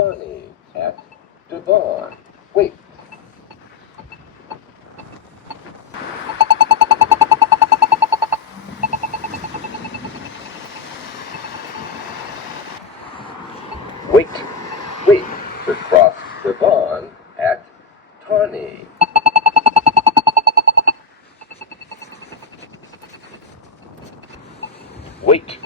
Tonne at Devon. Wait. Wait. Wait to cross Devon at Tonne. Wait.